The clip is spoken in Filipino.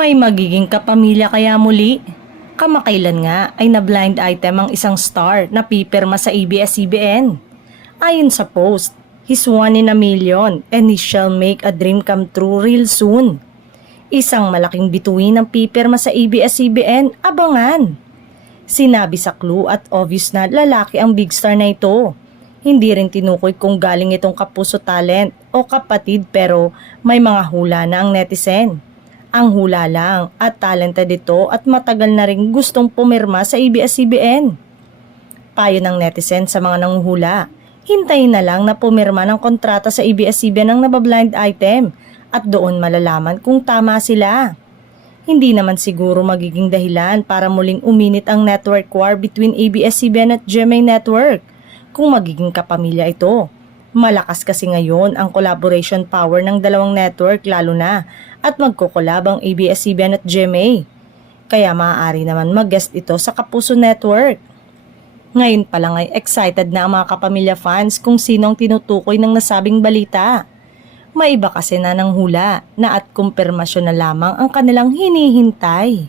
May magiging kapamilya kaya muli? Kamakailan nga ay na-blind item ang isang star na pipirma sa ABS-CBN. Ayon sa post, he's one in a million and he shall make a dream come true real soon. Isang malaking bituin ang pipirma sa ABS-CBN, abangan. Sinabi sa clue at obvious na lalaki ang big star na ito. Hindi rin tinukoy kung galing itong kapuso talent o kapatid pero may mga hula na ang netizen. Ang hula lang at talented ito at matagal na rin gustong pumirma sa ABS-CBN. Payo ng netizen sa mga nanguhula, hintayin na lang na pumirma ng kontrata sa ABS-CBN ang nabablind item at doon malalaman kung tama sila. Hindi naman siguro magiging dahilan para muling uminit ang network war between ABS-CBN at GMA Network kung magiging kapamilya ito. Malakas kasi ngayon ang collaboration power ng dalawang network lalo na at magkukulab ang ABS-CBN at GMA. Kaya maaari naman mag-guest ito sa Kapuso Network. Ngayon pa lang ay excited na ang mga kapamilya fans kung sino ang tinutukoy ng nasabing balita. May iba kasi na ng hula na at kumpirmasyon na lamang ang kanilang hinihintay.